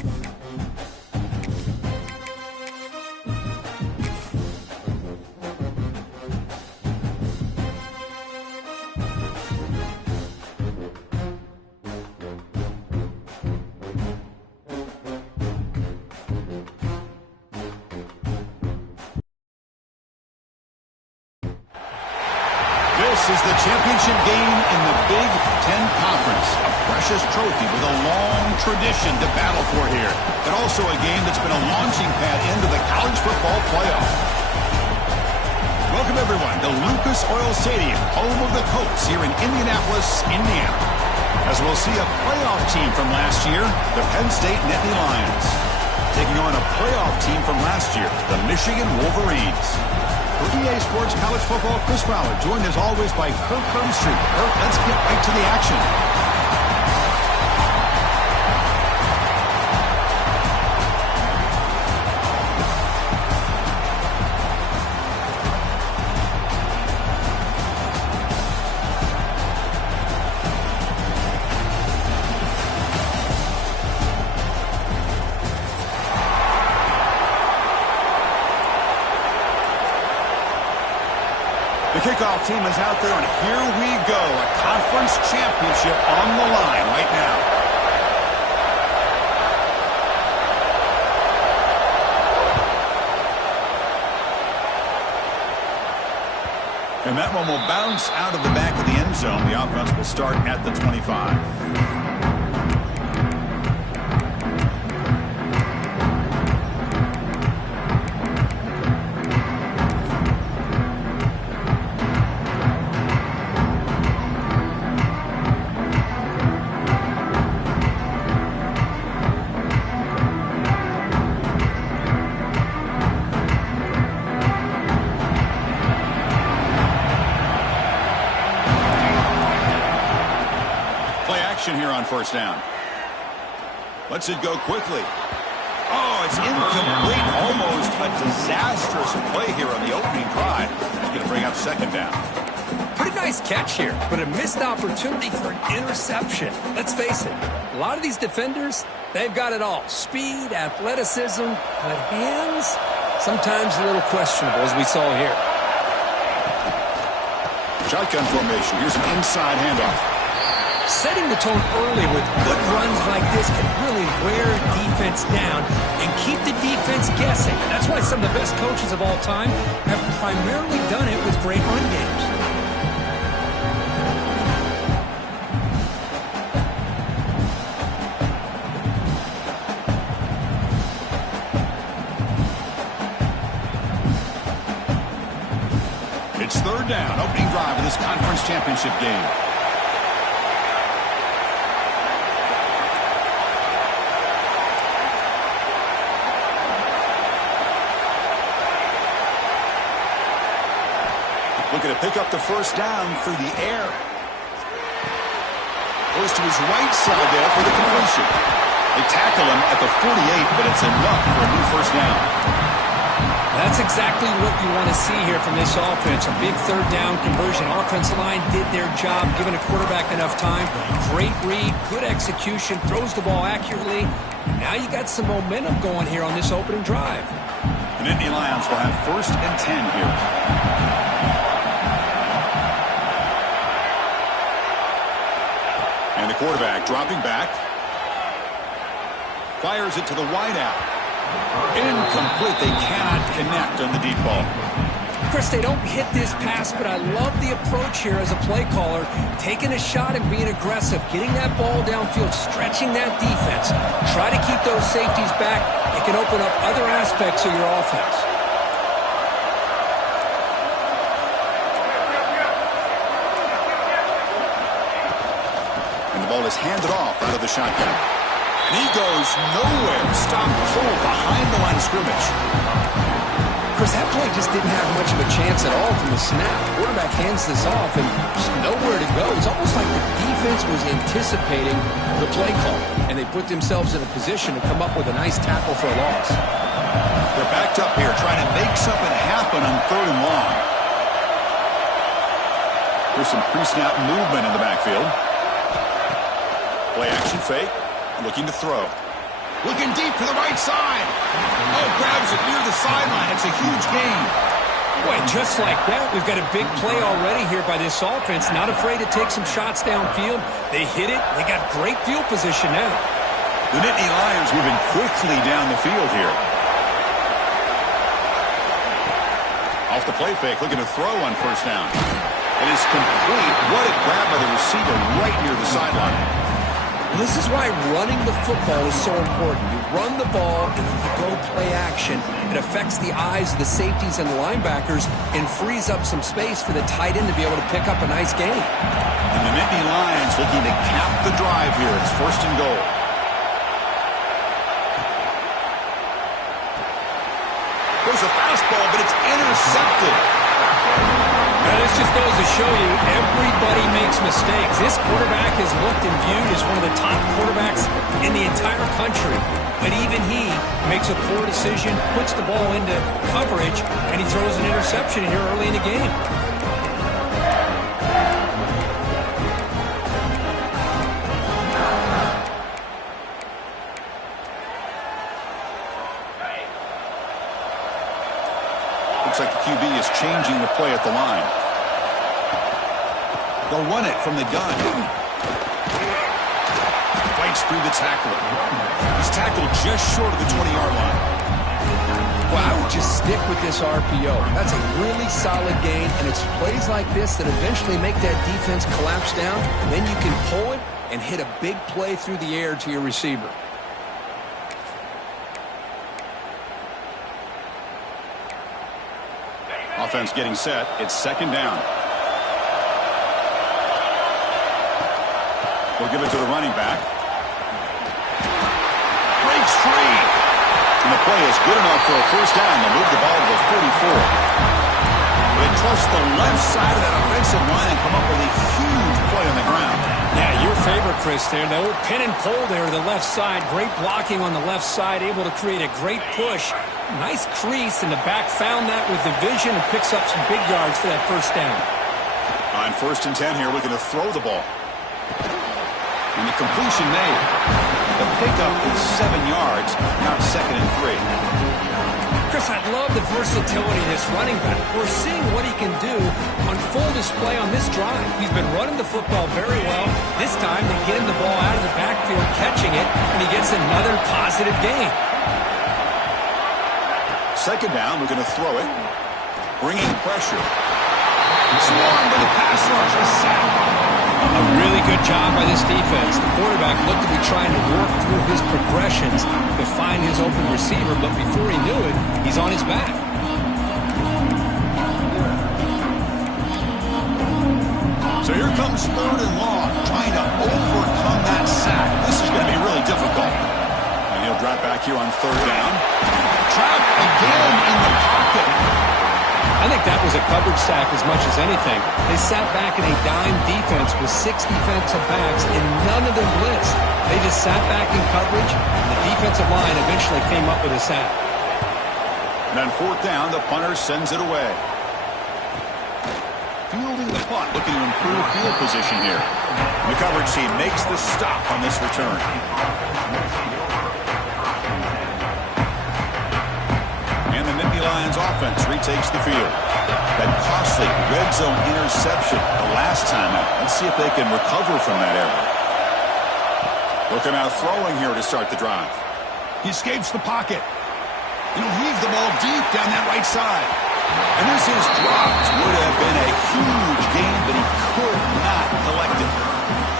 This is the championship game in the Big Ten Conference. A precious trophy with a long tradition to battle for here. But also a game that's been a launching pad into the college football playoff. Welcome, everyone, to Lucas Oil Stadium, home of the Colts here in Indianapolis, Indiana. As we'll see a playoff team from last year, the Penn State Nittany Lions, taking on a playoff team from last year, the Michigan Wolverines. For EA Sports College Football, Chris Fowler, joined as always by Kirk Hermstreet. Kirk, let's get right to the action. The kickoff team is out there, and here we go. A conference championship on the line right now. And that one will bounce out of the back of the end zone. The offense will start at the 25. Here on first down. Lets it go quickly. Oh, it's incomplete. Almost a disastrous play here on the opening drive. It's going to bring up second down. Pretty nice catch here, but a missed opportunity for an interception. Let's face it, a lot of these defenders, they've got it all. Speed, athleticism, but hands, sometimes a little questionable, as we saw here. Shotgun formation. Here's an inside handoff. Setting the tone early with good runs like this can really wear defense down and keep the defense guessing. That's why some of the best coaches of all time have primarily done it with great run games. It's third down, opening drive in this conference championship game. Looking to pick up the first down through the air. Goes to his right side there for the completion. They tackle him at the 48, but it's enough for a new first down. That's exactly what you want to see here from this offense. A big third down conversion. Offensive line did their job, giving a quarterback enough time. Great read, good execution, throws the ball accurately. Now you got some momentum going here on this opening drive. The Nittany Lions will have first and 10 here. And the quarterback dropping back. Fires it to the wideout. Incomplete. They cannot connect on the deep ball. Chris, they don't hit this pass, but I love the approach here as a play caller. Taking a shot and being aggressive. Getting that ball downfield. Stretching that defense. Try to keep those safeties back. It can open up other aspects of your offense. Ball is handed off out of the shotgun. And he goes nowhere. Stop cold behind the line of scrimmage. Chris, that play just didn't have much of a chance at all from the snap. Quarterback hands this off and just nowhere to go. It's almost like the defense was anticipating the play call, and they put themselves in a position to come up with a nice tackle for a loss. They're backed up here trying to make something happen on third and long. There's some pre-snap movement in the backfield. Play action fake, looking to throw. Looking deep to the right side. Oh, grabs it near the sideline. It's a huge gain. Boy, just like that, we've got a big play already here by this offense. Not afraid to take some shots downfield. They hit it. They got great field position now. The Nittany Lions moving quickly down the field here. Off the play fake, looking to throw on first down. It is complete. What a grab by the receiver right near the sideline. Well, this is why running the football is so important. You run the ball and then you go play action. It affects the eyes of the safeties and the linebackers and frees up some space for the tight end to be able to pick up a nice gain. And the Nittany Lions looking to cap the drive here. It's first and goal. There's a fastball, but it's intercepted. Now, this just goes to show you everybody makes mistakes. This quarterback is looked and viewed as one of the top quarterbacks in the entire country. But even he makes a poor decision, puts the ball into coverage, and he throws an interception here early in the game. Looks like the QB is changing the play at the line. They'll run it from the gun. Fights through the tackler. He's tackled just short of the 20-yard line. Well, I would just stick with this RPO. That's a really solid gain, and it's plays like this that eventually make that defense collapse down. Then you can pull it and hit a big play through the air to your receiver. Offense getting set. It's second down. We'll give it to the running back. Breaks free. And the play is good enough for a first down. They'll move the ball to the 44. They trust the left side of that offensive line and come up with a huge play on the ground. Yeah, your favorite, Chris, there. The old pin and pull there to the left side. Great blocking on the left side. Able to create a great push. Nice crease, and the back found that with the vision and picks up some big yards for that first down. On first and 10 here, looking to throw the ball. And the completion made. The pickup is 7 yards, now second and 3. Chris, I love the versatility of this running back. We're seeing what he can do on full display on this drive. He's been running the football very well. This time, they get him the ball out of the backfield, catching it, and he gets another positive gain. Second down, we're going to throw it. Bringing pressure. Swarmed by the pass rush, a sack. A really good job by this defense. The quarterback looked to be trying to work through his progressions to find his open receiver, but before he knew it, he's on his back. So here comes third and long, trying to overcome that sack. This is going to be really difficult. And he'll drop back here on third down. Trapped again in the pocket. I think that was a coverage sack as much as anything. They sat back in a dime defense with 6 defensive backs, and none of them blitzed. They just sat back in coverage, and the defensive line eventually came up with a sack. And on fourth down, the punter sends it away. Fielding the punt, looking to improve field position here. The coverage team makes the stop on this return. And the Nittany Lions offense retakes the field. That costly red zone interception the last time out. Let's see if they can recover from that error. Looking out throwing here to start the drive. He escapes the pocket. He'll heave the ball deep down that right side. And this is dropped. Would have been a huge gain, but he could not collect it.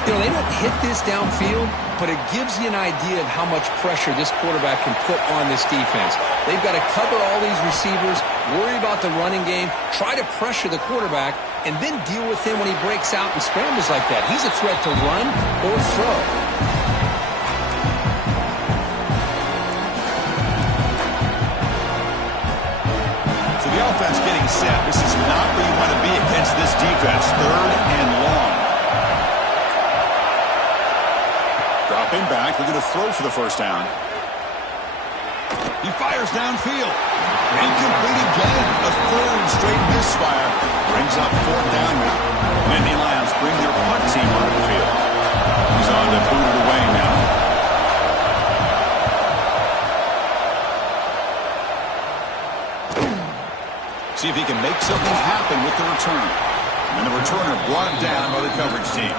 You know, they don't hit this downfield, but it gives you an idea of how much pressure this quarterback can put on this defense. They've got to cover all these receivers, worry about the running game, try to pressure the quarterback, and then deal with him when he breaks out and scrambles like that. He's a threat to run or throw. So the offense getting set. This is not where you want to be against this defense. Third and long. Dropping back, looking to throw for the first down. He fires downfield. Incomplete again. A third straight misfire. Brings up fourth down now. Nittany Lions bring their punt team onto the field. He's on to boot it away now. See if he can make something happen with the return. And the returner brought down by the coverage team.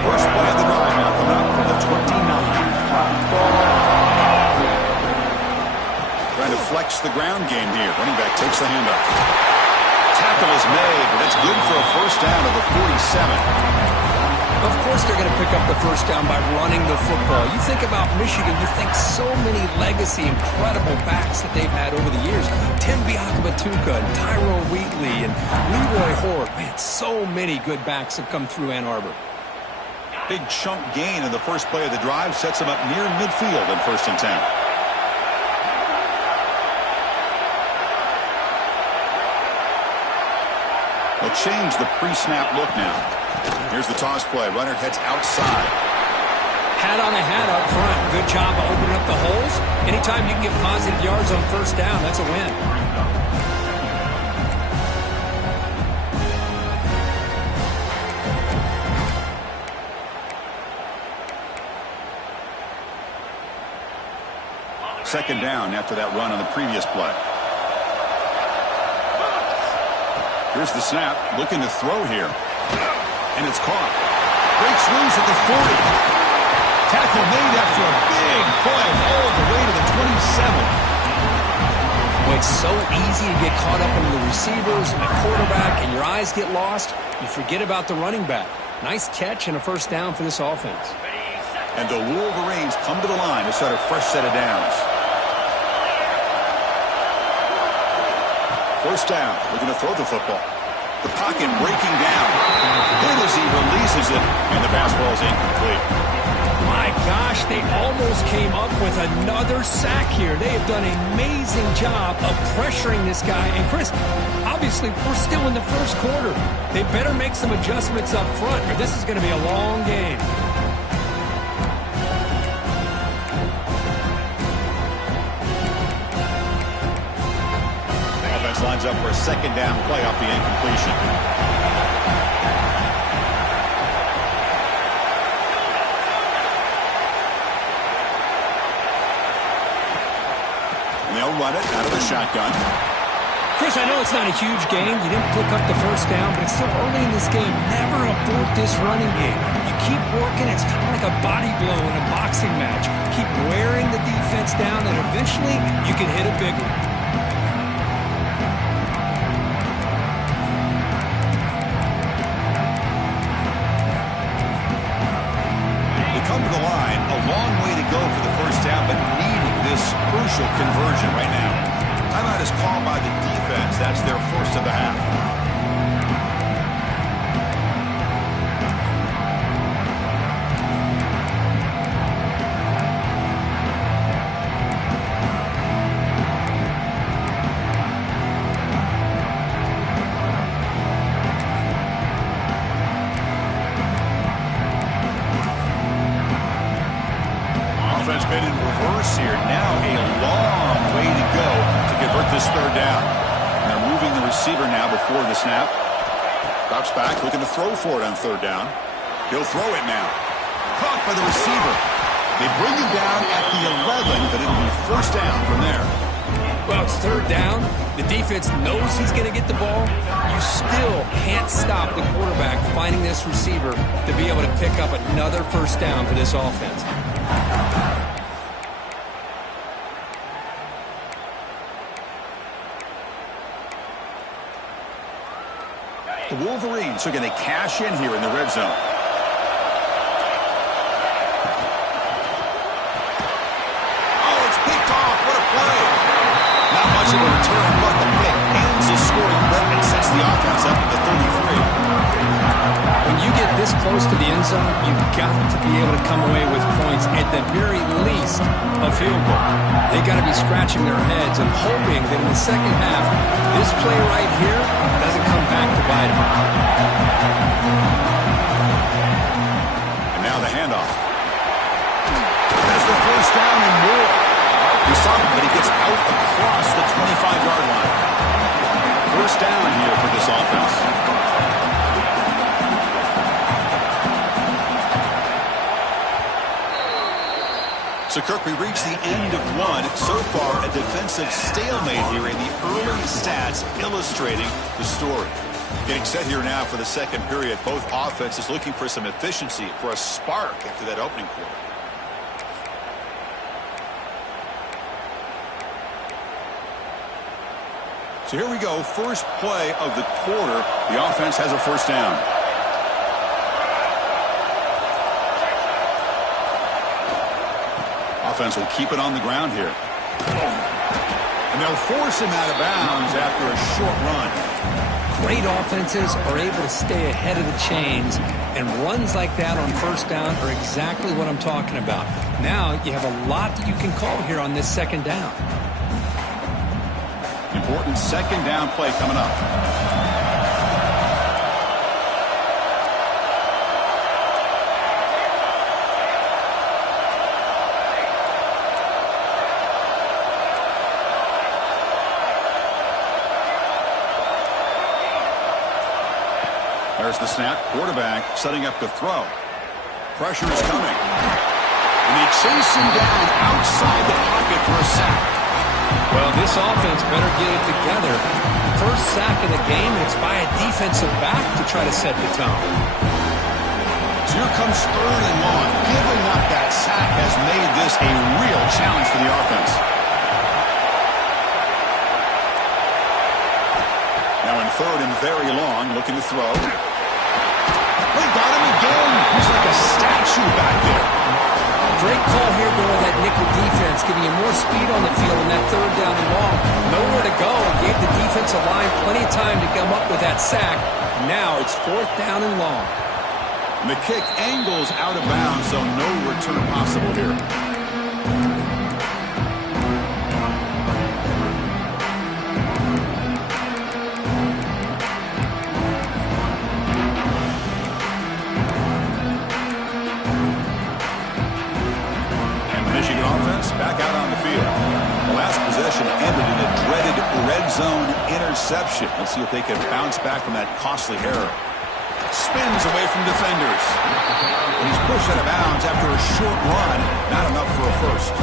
First play of the drive now coming up from the 29. Trying to flex the ground game here. Running back takes the handoff. Tackle is made, but that's good for a first down of the 47. Of course they're going to pick up the first down by running the football. You think about Michigan, you think so many legacy, incredible backs that they've had over the years. Tim Biakabatuka and Tyrone Wheatley and Leroy Horde. Man, so many good backs have come through Ann Arbor. Big chunk gain in the first play of the drive sets him up near midfield in 1st and 10. They'll change the pre-snap look now. Here's the toss play. Runner heads outside. Hat on a hat up front. Good job of opening up the holes. Anytime you can get positive yards on first down, that's a win. Second down after that run on the previous play. Here's the snap. Looking to throw here. And it's caught. Breaks loose at the 40. Tackle made after a big play all the way to the 27. Well, it's so easy to get caught up in the receivers and the quarterback, and your eyes get lost. You forget about the running back. Nice catch and a first down for this offense. And the Wolverines come to the line to start a fresh set of downs. First down, looking to throw the football. The pocket breaking down. Hit as he releases it, and the pass ball is incomplete. My gosh, they almost came up with another sack here. They have done an amazing job of pressuring this guy. And Chris, obviously, we're still in the first quarter. They better make some adjustments up front, or this is going to be a long game. Lines up for a second down play off the incompletion. And they'll run it out of the shotgun. Chris, I know it's not a huge game. You didn't pick up the first down, but it's still early in this game. Never abort this running game. You keep working. It's kind of like a body blow in a boxing match. Keep wearing the defense down, and eventually you can hit a big one. Come to the line, a long way to go for the first down, but needing this crucial conversion right now. Timeout is called by the defense. That's their first of the half. Been in reverse here. Now a long way to go to convert this third down. And they're moving the receiver now before the snap. Drops back, looking to throw for it on third down. He'll throw it now. Caught by the receiver. They bring him down at the 11, but it'll be first down from there. Well, it's third down. The defense knows he's going to get the ball. You still can't stop the quarterback finding this receiver to be able to pick up another first down for this offense. The Wolverines are going to cash in here in the red zone. Oh, it's picked off. What a play. Not much of a return, but the pick ends the scoring threat and sets the offense up at the 33. When you get this close to the end zone, you've got to be able to come away with points, at the very least a field goal. They've got to be scratching their heads and hoping that in the second half, this play right here doesn't come back to bite them. And now the handoff. As out across the 25-yard line. First down here for this offense. So, Kirk, we reached the end of one. So far, a defensive stalemate here in the early stats illustrating the story. Getting set here now for the second period. Both offenses looking for some efficiency, for a spark after that opening quarter. So here we go. First play of the quarter. The offense has a first down. Offense will keep it on the ground here. And they'll force him out of bounds after a short run. Great offenses are able to stay ahead of the chains, and runs like that on first down are exactly what I'm talking about. Now you have a lot that you can call here on this second down. Important second down play coming up. There's the snap. Quarterback setting up the throw. Pressure is coming. And they chase him down outside the pocket for a sack. Well, this offense better get it together. First sack of the game, it's by a defensive back to try to set the tone. So here comes third and long. Giving up that sack has made this a real challenge for the offense. Now in third and very long, looking to throw. They got him again. He's like a statue back there. Great call here going with that nickel defense, giving you more speed on the field in that third down and long. Nowhere to go. Gave the defensive line plenty of time to come up with that sack. Now it's fourth down and long. And the kick angles out of bounds, so no return possible here. Back out on the field. The last possession ended in a dreaded red zone interception. Let's see if they can bounce back from that costly error. Spins away from defenders. And he's pushed out of bounds after a short run. Not enough for a first.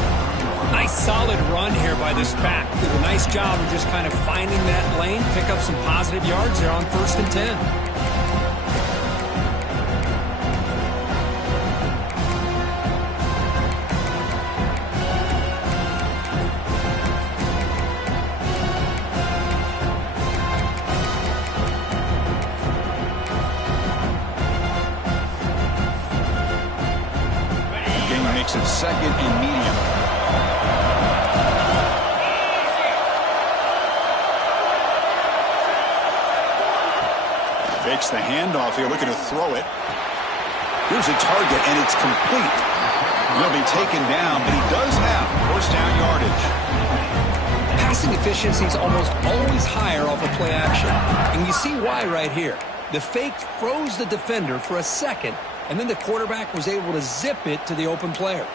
Nice solid run here by this back. Did a nice job of just kind of finding that lane, pick up some positive yards there on 1st and 10. It's second and medium. Fakes the handoff here, looking to throw it. Here's a target, and it's complete. He'll be taken down, but he does have first down yardage. Passing efficiency is almost always higher off of play action. And you see why right here. The fake froze the defender for a second, and then the quarterback was able to zip it to the open player.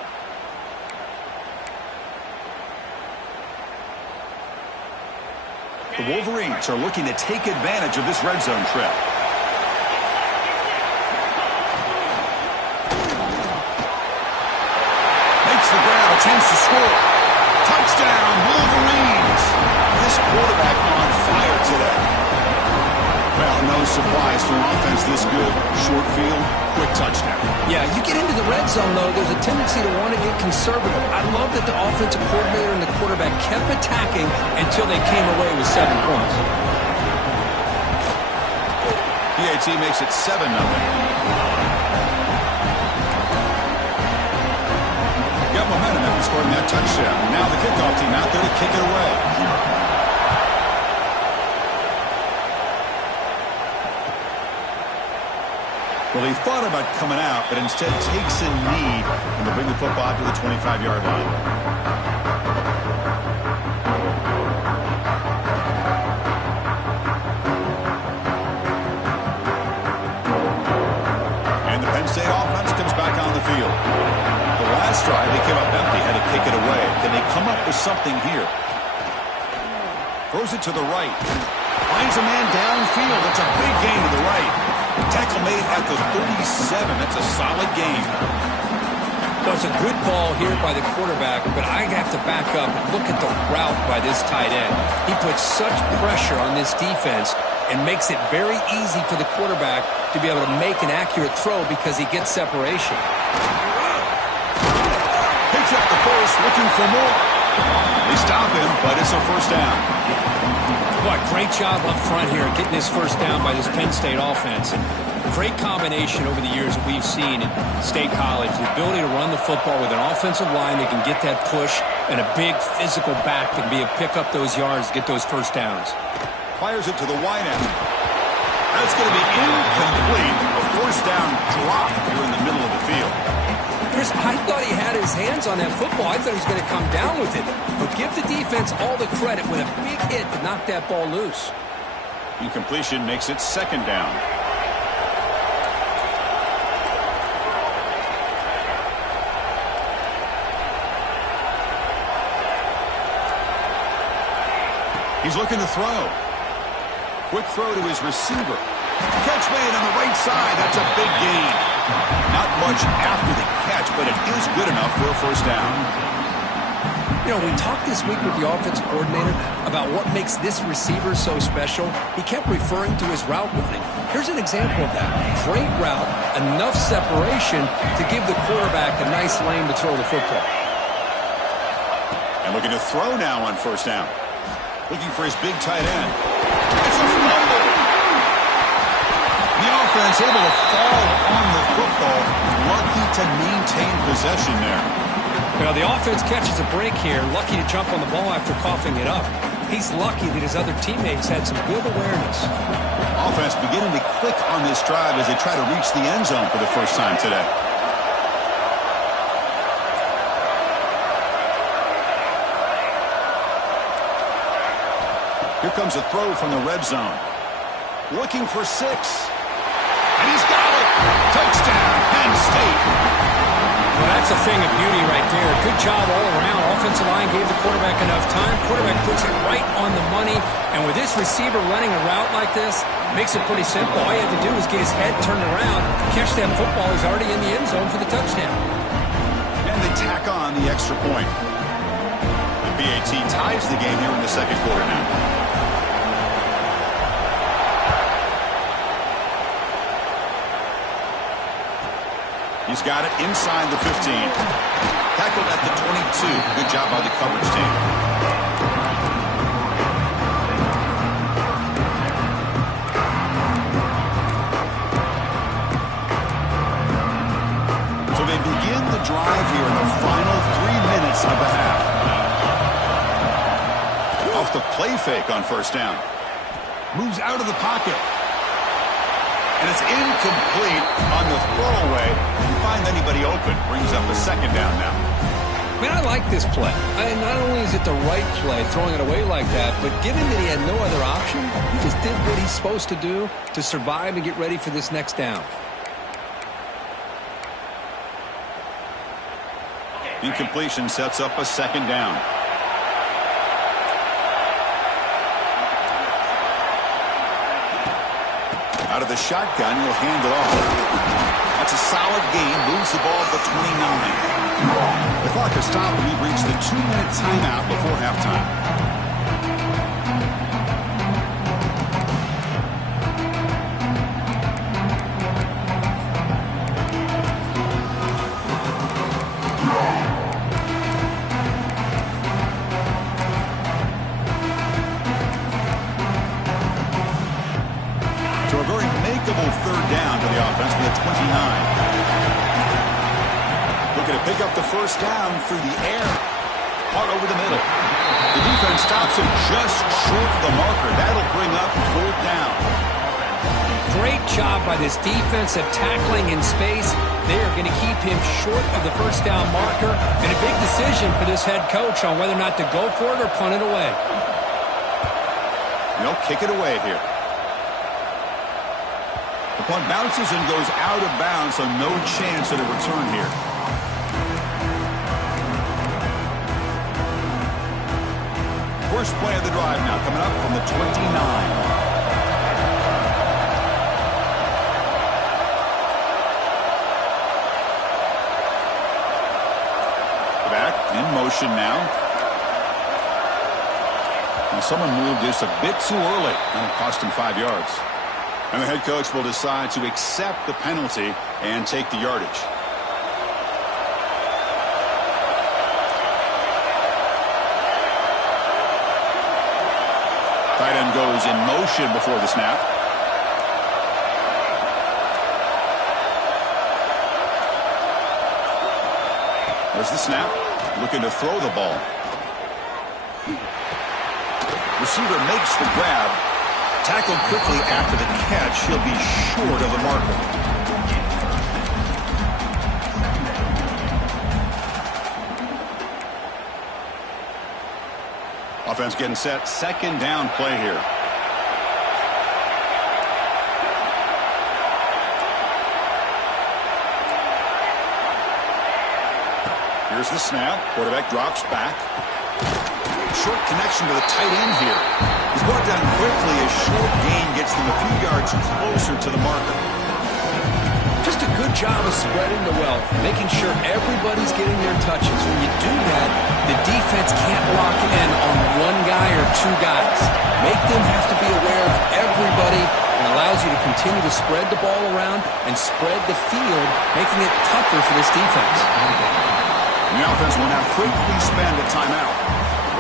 The Wolverines are looking to take advantage of this red zone trap. Makes the grab, a chance to score. Touchdown, Wolverines. This quarterback on fire today. Well, no surprise for an offense this good. Short field, quick touchdown. Yeah, you get into the red zone, though, there's a tendency to want to get conservative. I love that the offensive coordinator and the quarterback kept attacking until they came away with 7 points. PAT makes it 7-0. Got momentum after scoring that touchdown. Now the kickoff team out there to kick it away. Well, he thought about coming out, but instead takes a knee and will bring the football to the 25-yard line. And the Penn State offense comes back on the field. The last drive, they came up empty, had to kick it away. Can they come up with something here? Throws it to the right. Finds a man downfield. That's a big gain to the right. Tackle made at the 37. That's a solid gain. Well, it's a good ball here by the quarterback, but I have to back up and look at the route by this tight end. He puts such pressure on this defense and makes it very easy for the quarterback to be able to make an accurate throw because he gets separation. Picks out the first, looking for more. They stop him, but it's a first down. Boy, great job up front here getting this first down by this Penn State offense. Great combination over the years that we've seen in State College. The ability to run the football with an offensive line that can get that push and a big physical back that can be able to pick up those yards, get those first downs. Fires it to the wide end. That's going to be incomplete. A first down drop here in the middle of the field. Chris, I thought he had his hands on that football. I thought he was going to come down with it. But give the defense all the credit with a big hit to knock that ball loose. Incompletion makes it second down. He's looking to throw. Quick throw to his receiver. Catch made on the right side. That's a big gain. Not much after the catch, but it is good enough for a first down. You know, we talked this week with the offensive coordinator about what makes this receiver so special. He kept referring to his route running. Here's an example of that. Great route, enough separation to give the quarterback a nice lane to throw the football. And looking to throw now on first down. Looking for his big tight end. It's a fumble. The offense able to fall on the football. Lucky to maintain possession there. Well, the offense catches a break here. Lucky to jump on the ball after coughing it up. He's lucky that his other teammates had some good awareness. Offense beginning to click on this drive as they try to reach the end zone for the first time today. Here comes a throw from the red zone. Looking for 6. And he's got it. Touchdown, Penn State. Well, that's a thing of beauty right there. Good job all around. Offensive line gave the quarterback enough time. Quarterback puts it right on the money. And with this receiver running a route like this, makes it pretty simple. All you have to do is get his head turned around, catch that football. He's already in the end zone for the touchdown. And they tack on the extra point. The PAT ties the game here in the second quarter now. He's got it inside the 15. Tackled at the 22. Good job by the coverage team. So they begin the drive here in the final 3 minutes of the half. Off the play fake on first down. Moves out of the pocket. And it's incomplete on the throwaway. Didn't find anybody open. Brings up a second down now. Man, I like this play. Not only is it the right play, throwing it away like that, but given that he had no other option, he just did what he's supposed to do to survive and get ready for this next down. Incompletion sets up a second down. Out of the shotgun, he'll hand it off. That's a solid gain. Moves the ball to 29. The clock has stopped, and we've reached the 2-minute timeout before halftime. Third down to the offense with a 29. Looking to pick up the first down through the air. Caught over the middle. The defense stops him just short of the marker. That'll bring up fourth down. Great job by this defense of tackling in space. They are going to keep him short of the first down marker. And a big decision for this head coach on whether or not to go for it or punt it away. They'll kick it away here. The punt bounces and goes out of bounds, so no chance at a return here. First play of the drive now coming up from the 29. In motion now. And someone moved this a bit too early, and it cost him 5 yards. And the head coach will decide to accept the penalty and take the yardage. Tight end goes in motion before the snap. There's the snap. Looking to throw the ball. Receiver makes the grab. Tackled quickly after the catch. He'll be short of the marker. Offense getting set. Second down play here. Here's the snap. Quarterback drops back. Short connection to the tight end here. He's brought down quickly. A short gain gets them a few yards closer to the marker. Just a good job of spreading the wealth, making sure everybody's getting their touches. When you do that, the defense can't lock in on one guy or two guys. Make them have to be aware of everybody, and allows you to continue to spread the ball around and spread the field, making it tougher for this defense. The offense will now quickly spend a timeout.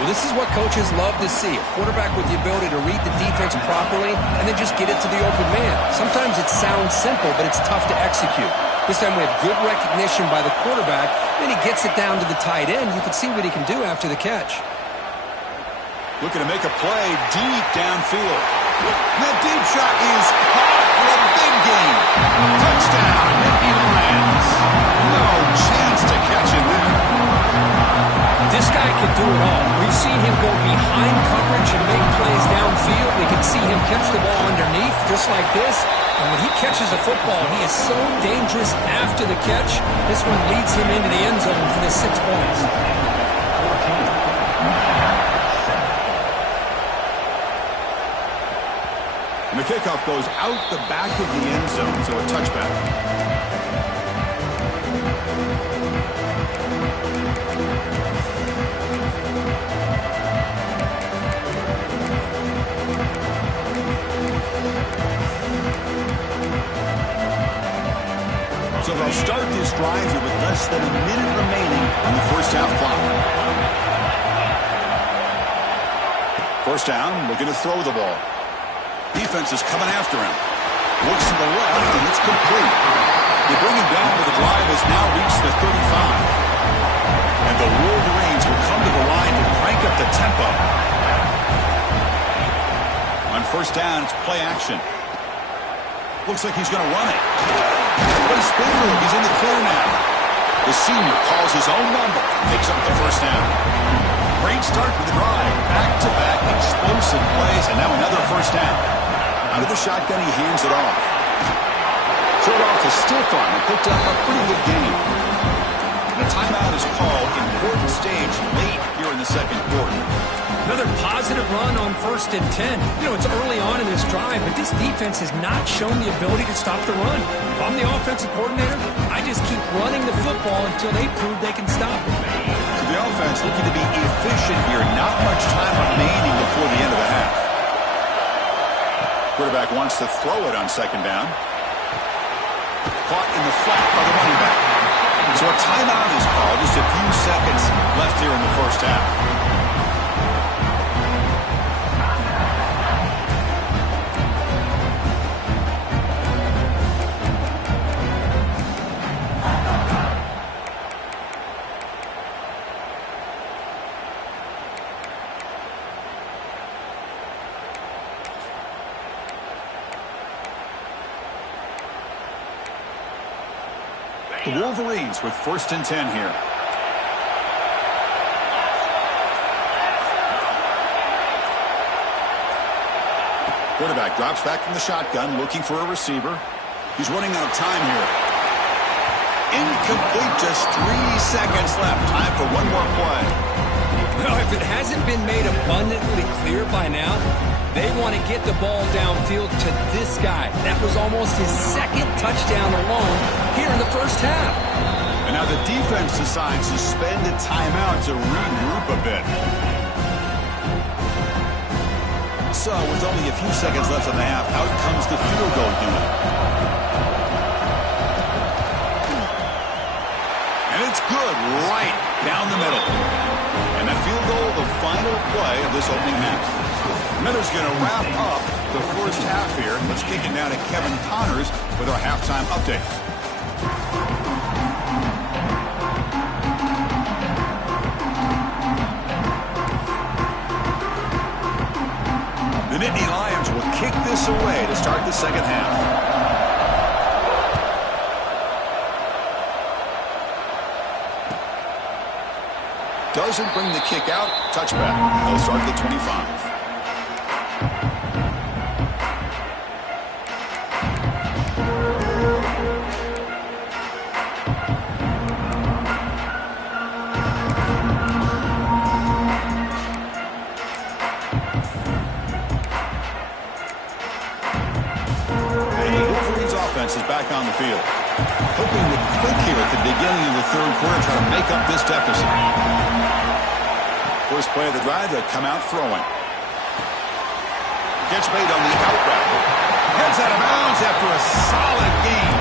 Well, this is what coaches love to see. A quarterback with the ability to read the defense properly and then just get it to the open man. Sometimes it sounds simple, but it's tough to execute. This time we have good recognition by the quarterback. Then he gets it down to the tight end. You can see what he can do after the catch. Looking to make a play deep downfield. And that deep shot is caught for a big gain. Touchdown, Nittany Lions. No chance to catch him there. This guy can do it all. We've seen him go behind coverage and make plays downfield. We can see him catch the ball underneath just like this. And when he catches a football, he is so dangerous after the catch. This one leads him into the end zone for the 6 points. And the kickoff goes out the back of the end zone, so a touchback. So they'll start this drive here with less than a minute remaining on the first half clock. First down, looking to throw the ball. Defense is coming after him. Looks to the left, and it's complete. They bring him down to the drive has now reached the 35. And the Wolverines will come to the line to crank up the tempo. On first down, it's play action. Looks like he's going to run it. But he's spin move. He's in the clear now. The senior calls his own number. Picks up the first down. Great start for the drive. Back-to-back explosive plays, and now another first down. Out of the shotgun, he hands it off. Showed off a stiff arm and picked up a pretty good gain. And a timeout is called. Important stage late here in the second quarter. Another positive run on 1st and 10. You know, it's early on in this drive, but this defense has not shown the ability to stop the run. If I'm the offensive coordinator, I just keep running the football until they prove they can stop it. So the offense looking to be efficient here. Not much time remaining before the end of the half. Quarterback wants to throw it on second down. Caught in the flat by the running back. So a timeout is called. Just a few seconds left here in the first half. The Wolverines with 1st and 10 here. Quarterback drops back from the shotgun, looking for a receiver. He's running out of time here. Incomplete, just 3 seconds left. Time for one more play. Well, if it hasn't been made abundantly clear by now, they want to get the ball downfield to this guy. That was almost his second touchdown alone here in the first half. And now the defense decides to spend a timeout to regroup a bit. So, with only a few seconds left in the half, out comes the field goal unit. And it's good right down the middle. And that field goal, the final play of this opening half. Miller's going to wrap up the first half here. Let's kick it now to Kevin Connors with our halftime update. The Nittany Lions will kick this away to start the second half. Doesn't bring the kick out. Touchback. They'll start at the 25. Is back on the field. Hoping to click here at the beginning of the third quarter, try to make up this deficit. First play of the drive, they come out throwing. Catch made on the out route. Gets out of bounds after a solid game.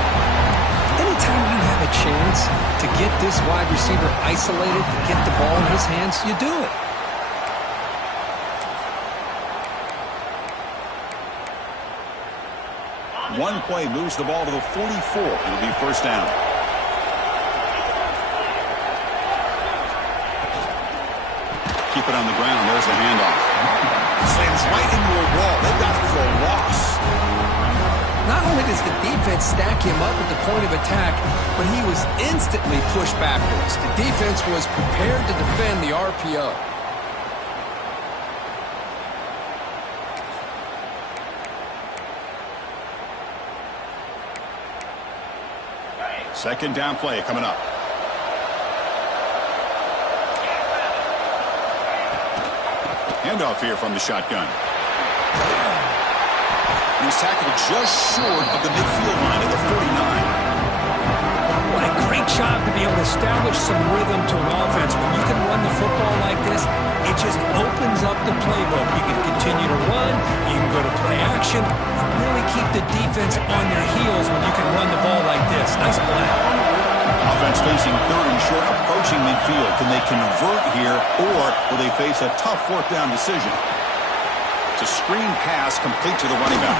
Anytime you have a chance to get this wide receiver isolated, to get the ball in his hands, you do it. One play moves the ball to the 44. It'll be first down. Keep it on the ground. There's the handoff. Slams right into a wall. They've got it for a loss. Not only does the defense stack him up at the point of attack, but he was instantly pushed backwards. The defense was prepared to defend the RPO. Second down play coming up. Handoff here from the shotgun. He's tackled just short of the midfield line at the 49. What a great job to be able to establish some rhythm to an offense. When you can run the football like this, it just opens up the playbook. You can continue to run, you can go to play action, and really keep the defense on their heels when you can run the ball like this. Nice play. Offense facing third and short, approaching midfield. Can they convert here, or will they face a tough fourth down decision? It's a screen pass complete to the running back.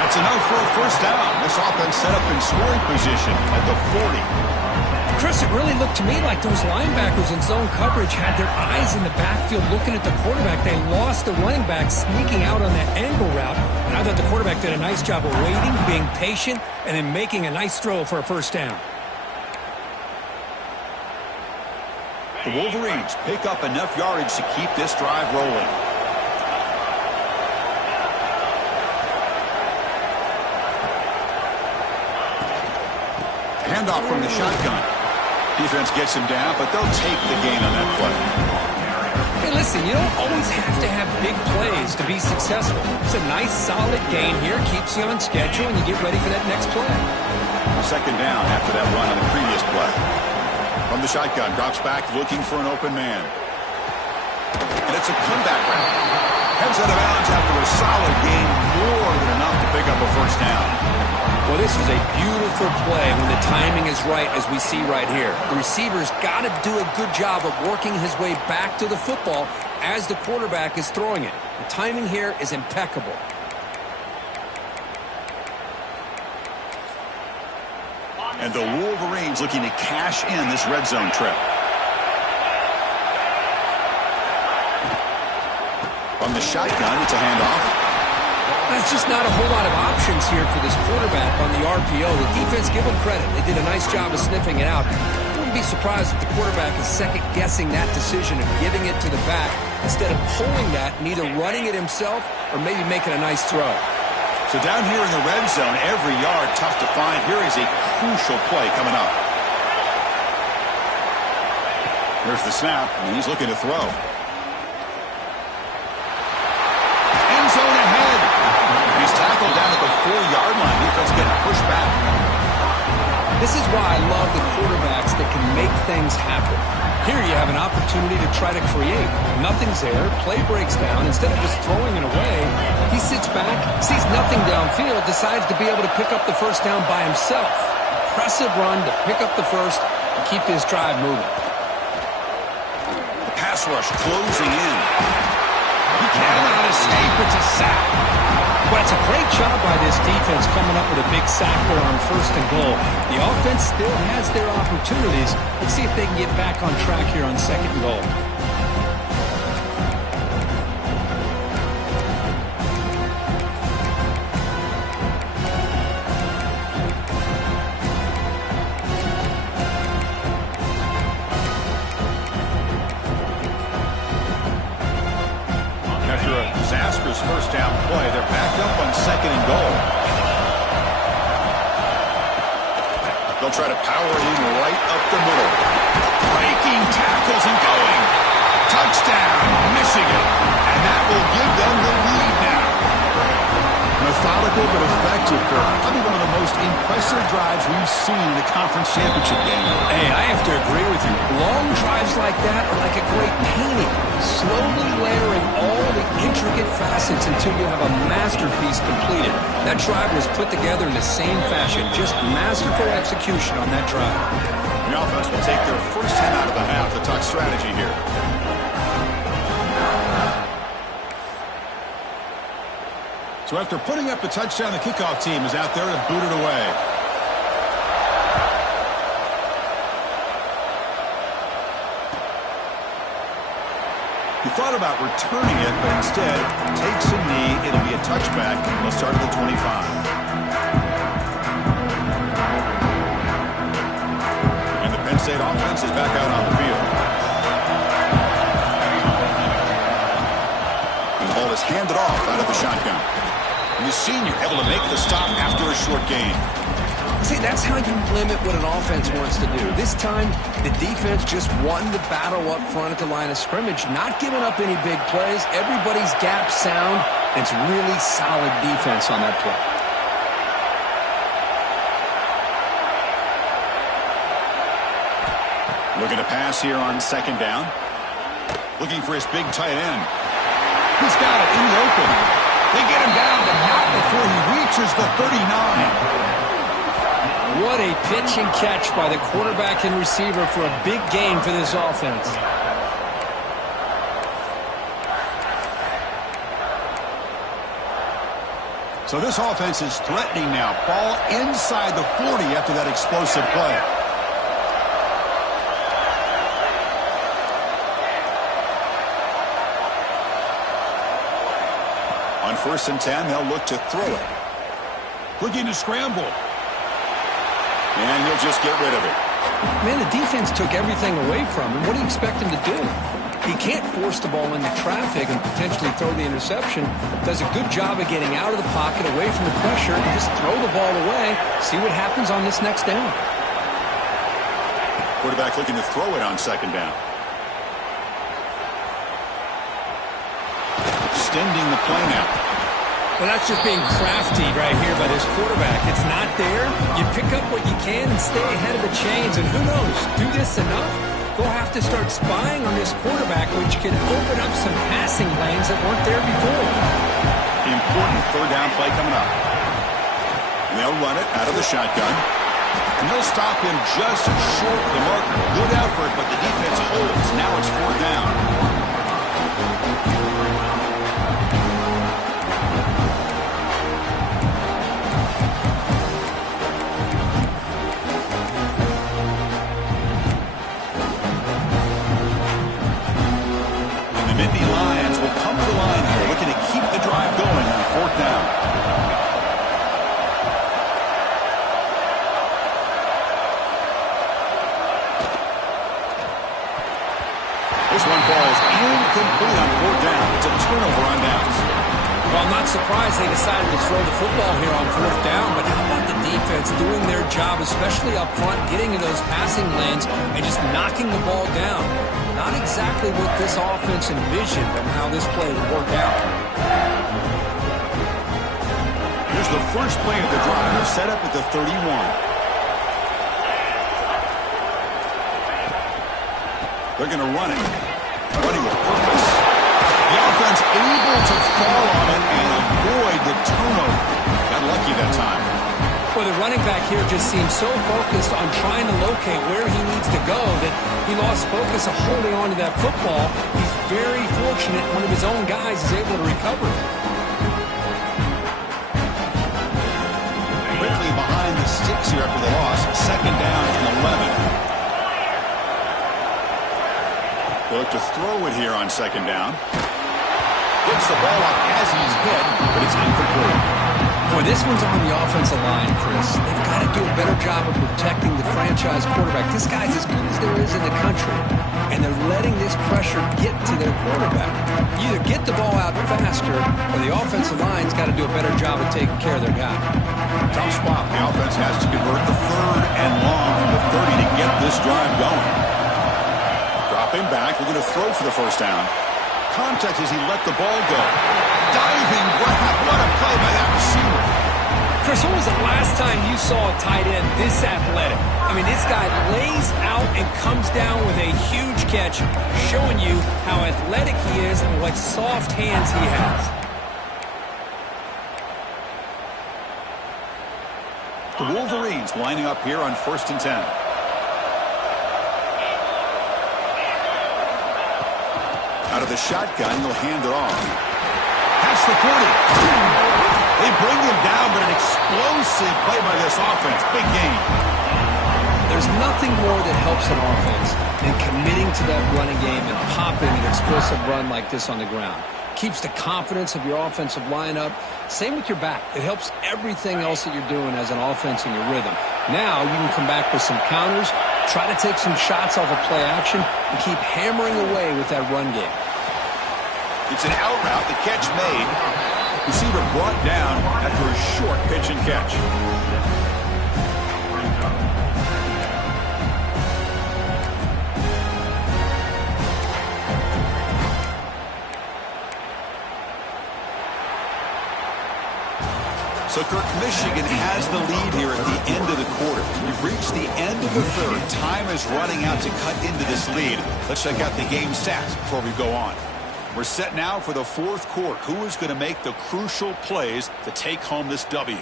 That's enough for a first down. This offense set up in scoring position at the 40. Chris, it really looked to me like those linebackers in zone coverage had their eyes in the backfield looking at the quarterback. They lost the running back sneaking out on that angle route. And I thought the quarterback did a nice job of waiting, being patient, and then making a nice throw for a first down. The Wolverines pick up enough yardage to keep this drive rolling. Handoff from the shotgun. Defense gets him down, but they'll take the gain on that play. Hey, listen, you don't always have to have big plays to be successful. It's a nice, solid gain here. Keeps you on schedule, and you get ready for that next play. Second down after that run on the previous play. From the shotgun, drops back, looking for an open man. And it's a comeback route. Heads out of bounds after a solid gain, more than enough to pick up a first down. Well, this is a beautiful play when the timing is right, as we see right here. The receiver's got to do a good job of working his way back to the football as the quarterback is throwing it. The timing here is impeccable. And the Wolverines looking to cash in this red zone trip. From the shotgun, it's a handoff. There's just not a whole lot of options here for this quarterback on the RPO. The defense, give them credit. They did a nice job of sniffing it out. I wouldn't be surprised if the quarterback is second-guessing that decision of giving it to the back instead of pulling that and either running it himself or maybe making a nice throw. So down here in the red zone, every yard tough to find. Here is a crucial play coming up. There's the snap, and he's looking to throw. End zone ahead. He's tackled down at the 4-yard line. Defense getting pushed back. This is why I love the quarterbacks that can make things happen. Here you have an opportunity to try to create. Nothing's there. Play breaks down. Instead of just throwing it away, he sits back, sees nothing downfield, decides to be able to pick up the first down by himself. Impressive run to pick up the first and keep this drive moving. The pass rush closing in. He cannot escape. It's a sack. Well, it's a great job by this defense coming up with a big sack there on 1st and goal. The offense still has their opportunities. Let's see if they can get back on track here on 2nd and goal. After a disastrous first down play, they're back up on 2nd and goal. They'll try to power it in right up the middle. Breaking tackles and going. Touchdown, Michigan. And that will give them the lead now. Methodical but effective for probably one of the most impressive drives we've seen in the conference championship game. Hey, I have to agree with you. Long drives like that are like a great painting. Slowly layering all the intricate facets until you have a masterpiece completed. That drive was put together in the same fashion. Just masterful execution on that drive. The offense will take their first 10 out of the half. The talk strategy here. So after putting up a touchdown, the kickoff team is out there to boot it away. He thought about returning it, but instead takes a knee. It'll be a touchback. They'll start at the 25. And the Penn State offense is back out on the field. And the ball is handed off out of the shotgun. And the senior able to make the stop after a short gain. See, that's how you limit what an offense wants to do. This time, the defense just won the battle up front at the line of scrimmage, not giving up any big plays. Everybody's gap sound. It's really solid defense on that play. Looking to pass here on 2nd down. Looking for his big tight end. He's got it in the open. They get him down, but not before he reaches the 39. What a pitch and catch by the quarterback and receiver for a big gain for this offense. So this offense is threatening now. Ball inside the 40 after that explosive play. On 1st and 10, they'll look to throw it. Looking to scramble. And he'll just get rid of it. Man, the defense took everything away from him. What do you expect him to do? He can't force the ball into traffic and potentially throw the interception. Does a good job of getting out of the pocket, away from the pressure, and just throw the ball away. See what happens on this next down. Quarterback looking to throw it on 2nd down. Extending the play now. Well, that's just being crafty right here by this quarterback. It's not there. You pick up what you can and stay ahead of the chains. And who knows, do this enough, they'll have to start spying on this quarterback, which can open up some passing lanes that weren't there before. Important 3rd down play coming up. And they'll run it out of the shotgun. And they'll stop him just short of the marker. Good effort, but the defense holds. Now it's 4th down. Indy Lions will come to the line here, looking to keep the drive going on 4th down. This one falls incomplete on 4th down. It's a turnover on downs. Well, I'm not surprised they decided to throw the football here on 4th down, but how about the defense doing their job, especially up front, getting in those passing lanes and just knocking the ball down? Not exactly what this offense envisioned and how this play would work out. Here's the first play of the drive. They're set up at the 31. They're going to run it. Running with purpose. The offense able to fall on it and avoid the turnover. Got lucky that time. Well, the running back here just seems so focused on trying to locate where he needs to go that he lost focus of holding on to that football. He's very fortunate one of his own guys is able to recover it. Quickly behind the sticks here after the loss. 2nd down and 11. They'll look to throw it here on 2nd down. Gets the ball off as he's hit, but it's incomplete. Boy, this one's on the offensive line, Chris. They've got to do a better job of protecting the franchise quarterback. This guy's as good as there is in the country, and they're letting this pressure get to their quarterback. You either get the ball out faster, or the offensive line's got to do a better job of taking care of their guy. Tough spot. The offense has to convert the 3rd and long from the 30 to get this drive going. Dropping back, we're going to throw for the 1st down. Contact as he let the ball go. Diving grab. What a play by that receiver. Chris, when was the last time you saw a tight end this athletic? I mean, this guy lays out and comes down with a huge catch, showing you how athletic he is and what soft hands he has. The Wolverines lining up here on 1st and 10. Out of the shotgun, he'll hand it off. Past the 40. They bring him down, but an explosive play by this offense. Big gain. There's nothing more that helps an offense than committing to that running game and popping an explosive run like this on the ground. Keeps the confidence of your offensive lineup. Same with your back. It helps everything else that you're doing as an offense in your rhythm. Now you can come back with some counters, try to take some shots off of play action, and keep hammering away with that run game. It's an out route. The catch made. Receiver brought down after a short pitch and catch. So, Kirk, Michigan has the lead here at the end of the quarter. We've reached the end of the 3rd. Time is running out to cut into this lead. Let's check out the game stats before we go on. We're set now for the 4th quarter. Who is going to make the crucial plays to take home this W?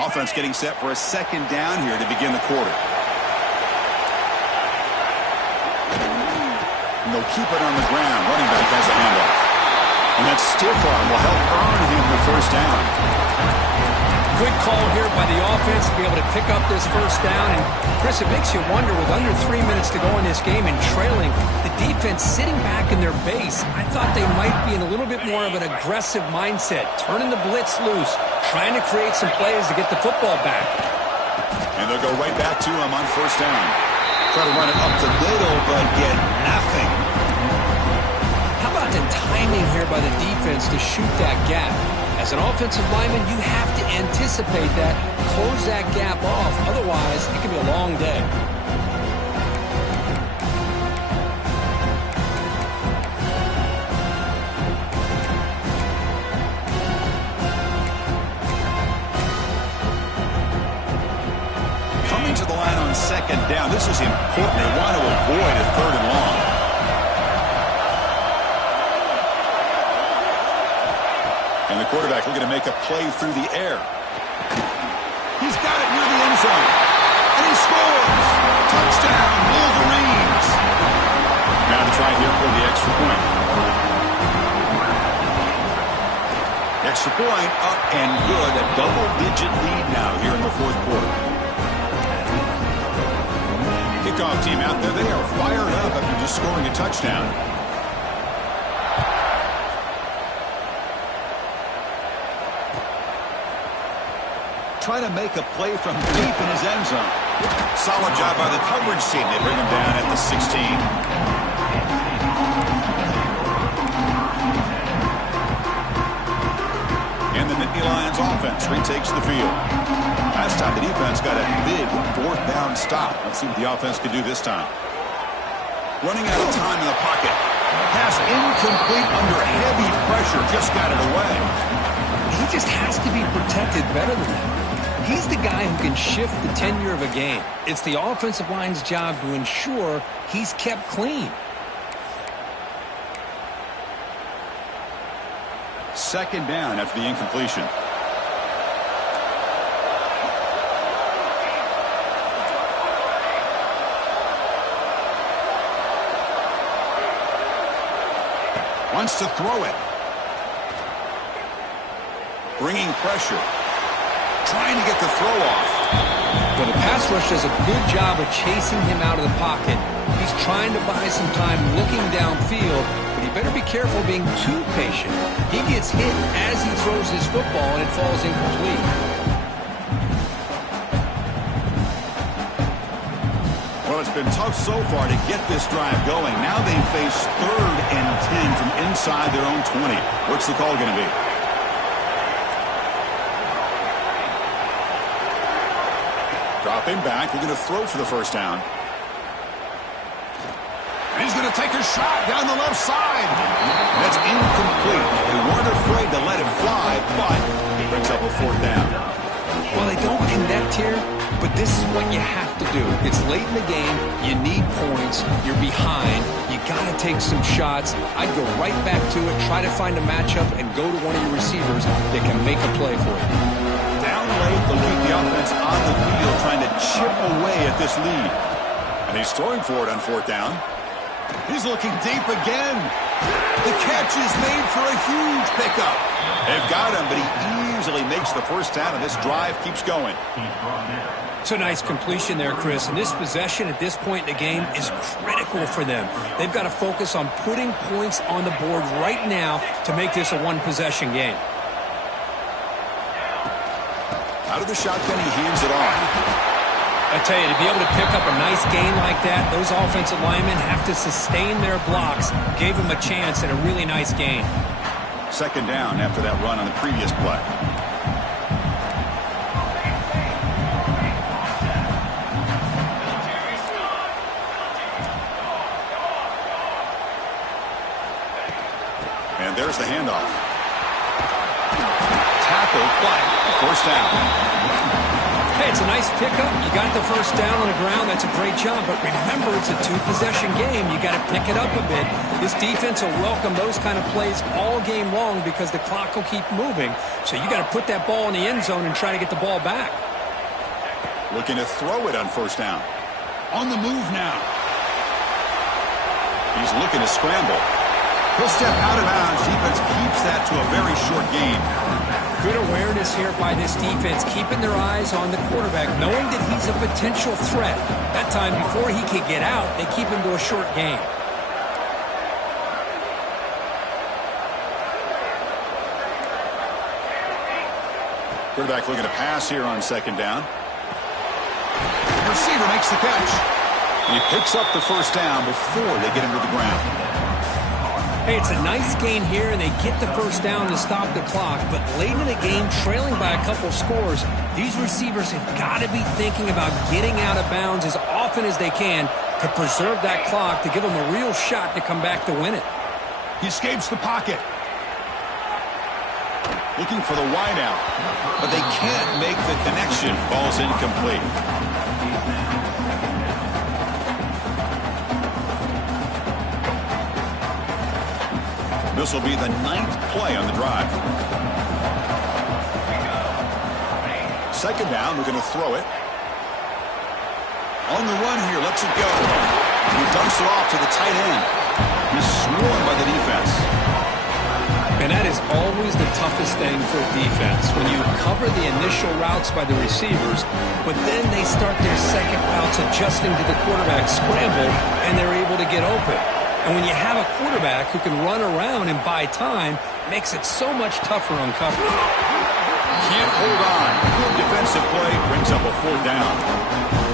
Offense getting set for a 2nd down here to begin the quarter. And they'll keep it on the ground. Running back has the handoff. And that stiff arm will help earn him the 1st down. Good call here by the offense to be able to pick up this 1st down. And, Chris, it makes you wonder, with under 3 minutes to go in this game and trailing, the defense sitting back in their base, I thought they might be in a little bit more of an aggressive mindset, turning the blitz loose, trying to create some plays to get the football back. And they'll go right back to him on 1st down. Try to run it up the middle, but get nothing. How about the timing here by the defense to shoot that gap? As an offensive lineman, you have to anticipate that, close that gap off. Otherwise, it could be a long day. Coming to the line on 2nd down. This is important. They want to avoid a 3rd and long. And the quarterback looking to make a play through the air. He's got it near the end zone. And he scores! Touchdown, Wolverines! Now to try here for the extra point. Extra point up and good. A double-digit lead now here in the 4th quarter. Kickoff team out there. They are fired up after just scoring a touchdown. trying to make a play from deep in his end zone. Solid job by the coverage team. They bring him down at the 16. And the Nittany Lions offense retakes the field. Last time the defense got a big fourth down stop. Let's see what the offense can do this time. Running out of time in the pocket. Pass incomplete under heavy pressure. Just got it away. He just has to be protected better than that. He's the guy who can shift the tenure of a game. It's the offensive line's job to ensure he's kept clean. Second down after the incompletion. Wants to throw it. Bringing pressure. Trying to get the throw off. Well, the pass rush does a good job of chasing him out of the pocket. He's trying to buy some time looking downfield, but he better be careful being too patient. He gets hit as he throws his football, and it falls incomplete. Well, it's been tough so far to get this drive going. Now they face 3rd and 10 from inside their own 20. What's the call going to be? Dropping back. They're going to throw for the first down. And he's going to take a shot down the left side. That's incomplete. They weren't afraid to let it fly, but he brings up a 4th down. Well, they don't connect here, but this is what you have to do. It's late in the game. You need points. You're behind. You got to take some shots. I'd go right back to it, try to find a matchup, and go to one of your receivers that can make a play for you. Down late, they'll keep the offense on the field, trying to chip away at this lead. And he's throwing for it on 4th down. He's looking deep again. The catch is made for a huge pickup. They've got him, but he easily makes the first down, and this drive keeps going. It's a nice completion there, Chris. And this possession at this point in the game is critical for them. They've got to focus on putting points on the board right now to make this a one-possession game. Out of the shotgun, he hands it off. I tell you, to be able to pick up a nice gain like that, those offensive linemen have to sustain their blocks. Gave him a chance at a really nice gain. Second down after that run on the previous play. And there's the handoff. Tackled, but first down. Hey, it's a nice pickup. You got the first down on the ground. That's a great job. But remember, it's a two-possession game. You got to pick it up a bit. This defense will welcome those kind of plays all game long because the clock will keep moving. So you got to put that ball in the end zone and try to get the ball back. Looking to throw it on first down. On the move now. He's looking to scramble. He'll step out of bounds. Defense keeps that to a very short gain. Good awareness here by this defense, keeping their eyes on the quarterback, knowing that he's a potential threat. That time, before he could get out, they keep him to a short gain. Quarterback looking to pass here on second down. The receiver makes the catch. And he picks up the first down before they get him to the ground. Hey, it's a nice gain here, and they get the first down to stop the clock. But late in the game, trailing by a couple scores, these receivers have got to be thinking about getting out of bounds as often as they can to preserve that clock, to give them a real shot to come back to win it. He escapes the pocket. Looking for the wideout, but they can't make the connection. Ball's incomplete. This will be the 9th play on the drive. Second down, we're going to throw it. On the run here, lets it go. He dumps it off to the tight end. He's swarmed by the defense. And that is always the toughest thing for a defense, when you cover the initial routes by the receivers, but then they start their second routes adjusting to the quarterback scramble, and they're able to get open. And when you have a quarterback who can run around and buy time, it makes it so much tougher on coverage. Can't hold on. Good defensive play brings up a 4th down.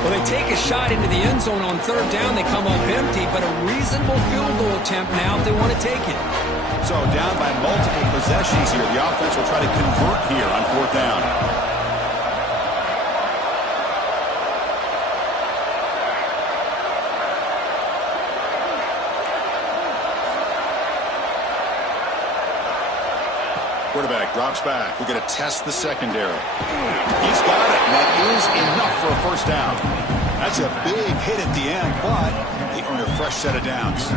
Well, they take a shot into the end zone on 3rd down. They come up empty, but a reasonable field goal attempt now if they want to take it. So down by multiple possessions here. The offense will try to convert here on 4th down. Quarterback drops back. We're going to test the secondary. He's got it. And that is enough for a 1st down. That's a big hit at the end, but they earn a fresh set of downs.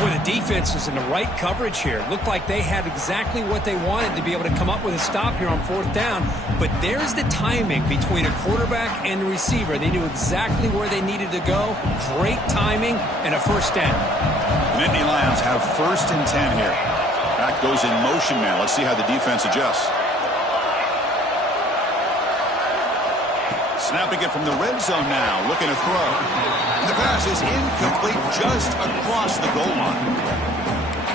Boy, the defense was in the right coverage here. Looked like they had exactly what they wanted to be able to come up with a stop here on 4th down. But there's the timing between a quarterback and the receiver. They knew exactly where they needed to go. Great timing and a 1st down. The Nittany Lions have 1st and 10 here. Back goes in motion now. Let's see how the defense adjusts. Snapping it from the red zone now. Looking to throw. And the pass is incomplete just across the goal line.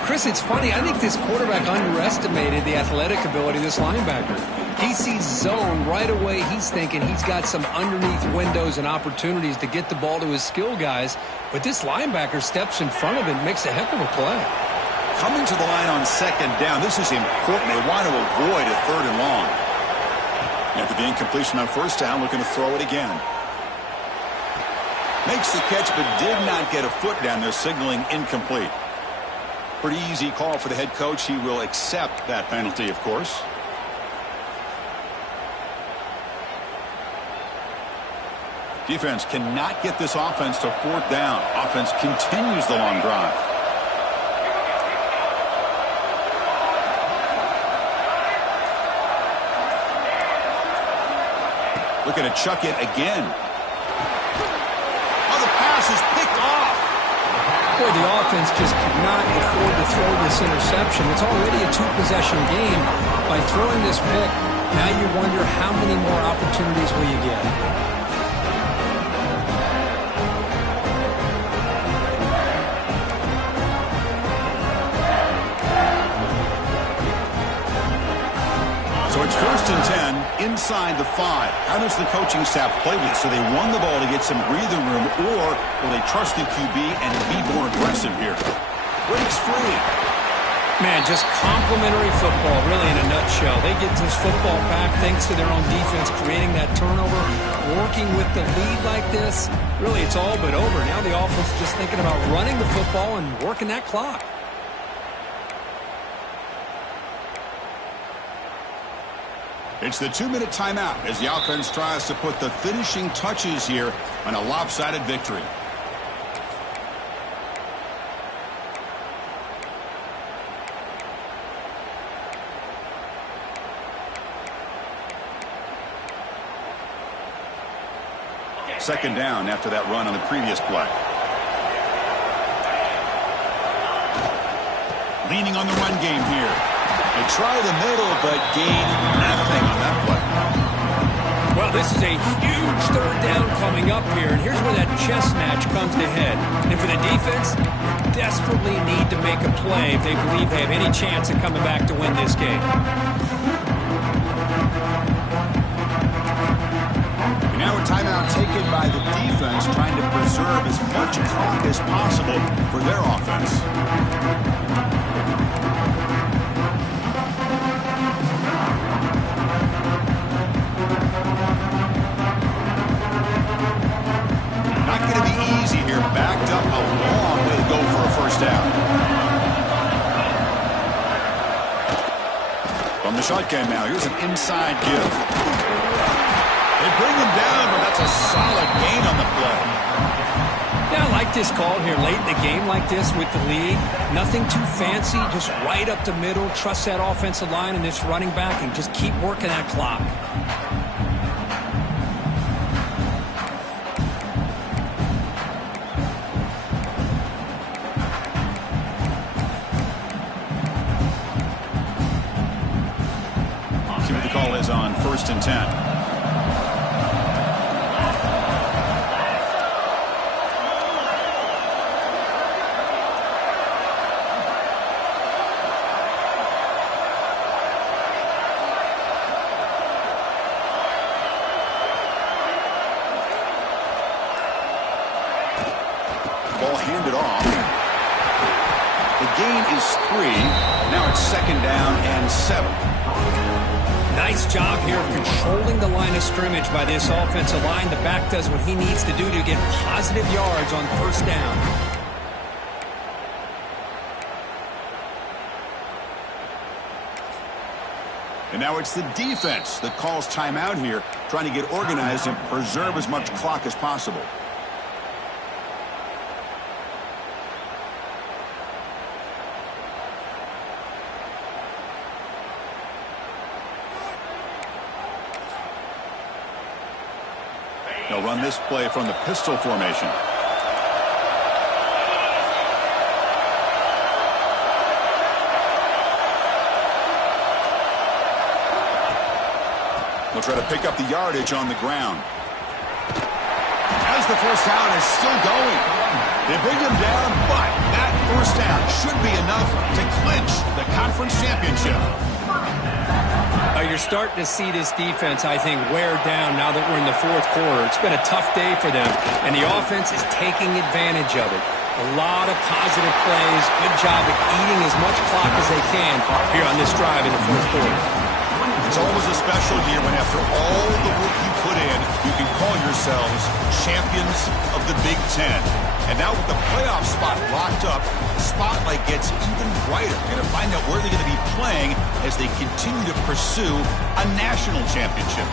Chris, it's funny. I think this quarterback underestimated the athletic ability of this linebacker. He sees zone right away. He's thinking he's got some underneath windows and opportunities to get the ball to his skill guys. But this linebacker steps in front of him and makes a heck of a play. Coming to the line on 2nd down. This is important. They want to avoid a 3rd and long. After the incompletion on 1st down, looking to throw it again. Makes the catch, but did not get a foot down there, signaling incomplete. Pretty easy call for the head coach. He will accept that penalty, of course. Defense cannot get this offense to 4th down. Offense continues the long drive. Looking to chuck it again. Oh, the pass is picked off. Boy, the offense just could not afford to throw this interception. It's already a 2-possession game. By throwing this pick, now you wonder how many more opportunities will you get. So it's 1st and 10 inside the 5. How does the coaching staff play with it? So they run the ball to get some breathing room, or will they trust the QB and be more aggressive here? Breaks free. Man, just complimentary football, really, in a nutshell. They get this football back thanks to their own defense, creating that turnover, working with the lead like this. Really, it's all but over. Now the offense is just thinking about running the football and working that clock. It's the 2-minute timeout as the offense tries to put the finishing touches here on a lopsided victory. Second down after that run on the previous play. Leaning on the run game here. They try the middle, but gain nothing on that play. Well, this is a huge 3rd down coming up here, and here's where that chess match comes to head. And for the defense, desperately need to make a play if they believe they have any chance of coming back to win this game. And now a timeout taken by the defense, trying to preserve as much clock as possible for their offense. Not going to be easy here. Backed up a long way to go for a 1st down. From the shotgun now, here's an inside give. They bring him down, but that's a solid gain on the play. Yeah, I like this call here late in the game like this with the lead. Nothing too fancy, just right up the middle. Trust that offensive line and this running back and just keep working that clock. See what the call is on 1st and 10. ball handed off. The gain is 3. Now it's 2nd down and 7. Nice job here of controlling the line of scrimmage by this offensive line. The back does what he needs to do to get positive yards on 1st down. And now it's the defense that calls timeout here, trying to get organized and preserve as much clock as possible. They'll run this play from the pistol formation. They'll try to pick up the yardage on the ground. As the 1st down is still going. They bring him down, but that 1st down should be enough to clinch the conference championship. You're starting to see this defense, I think, wear down now that we're in the 4th quarter. It's been a tough day for them, and the offense is taking advantage of it. A lot of positive plays. Good job at eating as much clock as they can here on this drive in the 4th quarter. It's always a special year when after all the work you put in, you can call yourselves champions of the Big Ten. And now with the playoff spot locked up, the spotlight gets even brighter. You're going to find out where they're going to be playing as they continue to pursue a national championship.